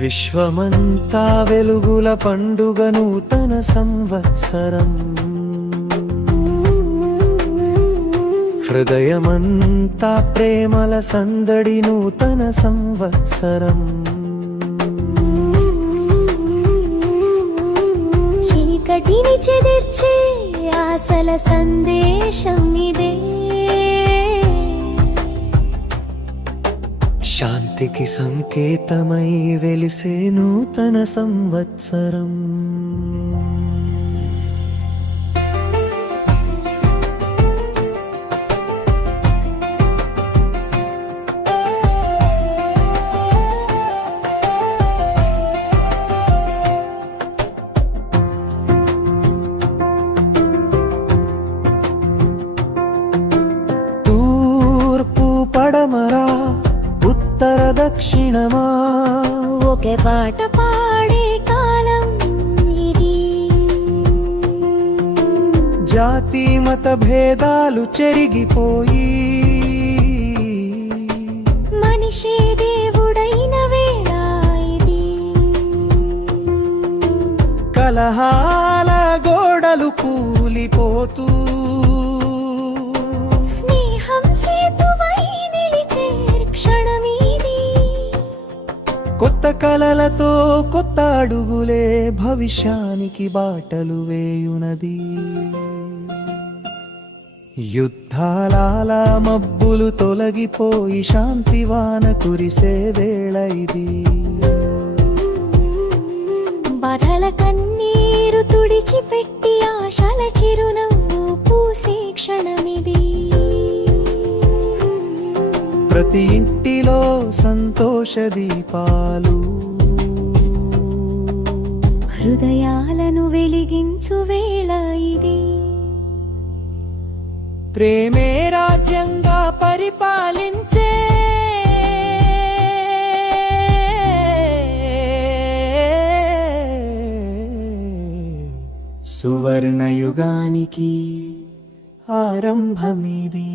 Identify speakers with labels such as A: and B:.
A: విశ్వమంతా వెలుగుల పండుగ నూతన సంవత్సరం. హృదయమంతా ప్రేమల సందడి నూతన సంవత్సరం.
B: చీకటిని చెదిర్చే ఆశల సందేశం ఇదే.
A: శాంతికి సంకేతమై వెలిసే నూతన సంవత్సరం. దక్షిణమా
B: ఒకే పాట పాడే కాలం ఇది.
A: జాతి మత భేదాలు చెరిగిపోయి.
B: మనిషే దేవుడైన వేళ ఇది.
A: కలహాల గోడలు కూలిపోతూ. కొత్త కలలతో కొత్త అడుగులే భవిష్యానికి బాటలు వేయునది. యుద్ధాల మబ్బులు తొలగిపోయి శాంతివాన కురిసే వేళ ఇది.
B: బరల కన్నీరు తుడిచిపెట్టి ఆశల చిరునవ్వు పూసే క్షణం
A: ప్రతి ఇంటిలో సంతోష దీపాలు.
B: హృదయాలను వెలిగించు వేళ ఇది.
A: ప్రేమే రాజ్యంగా పరిపాలించే సువర్ణయుగానికి ఆరంభమిది.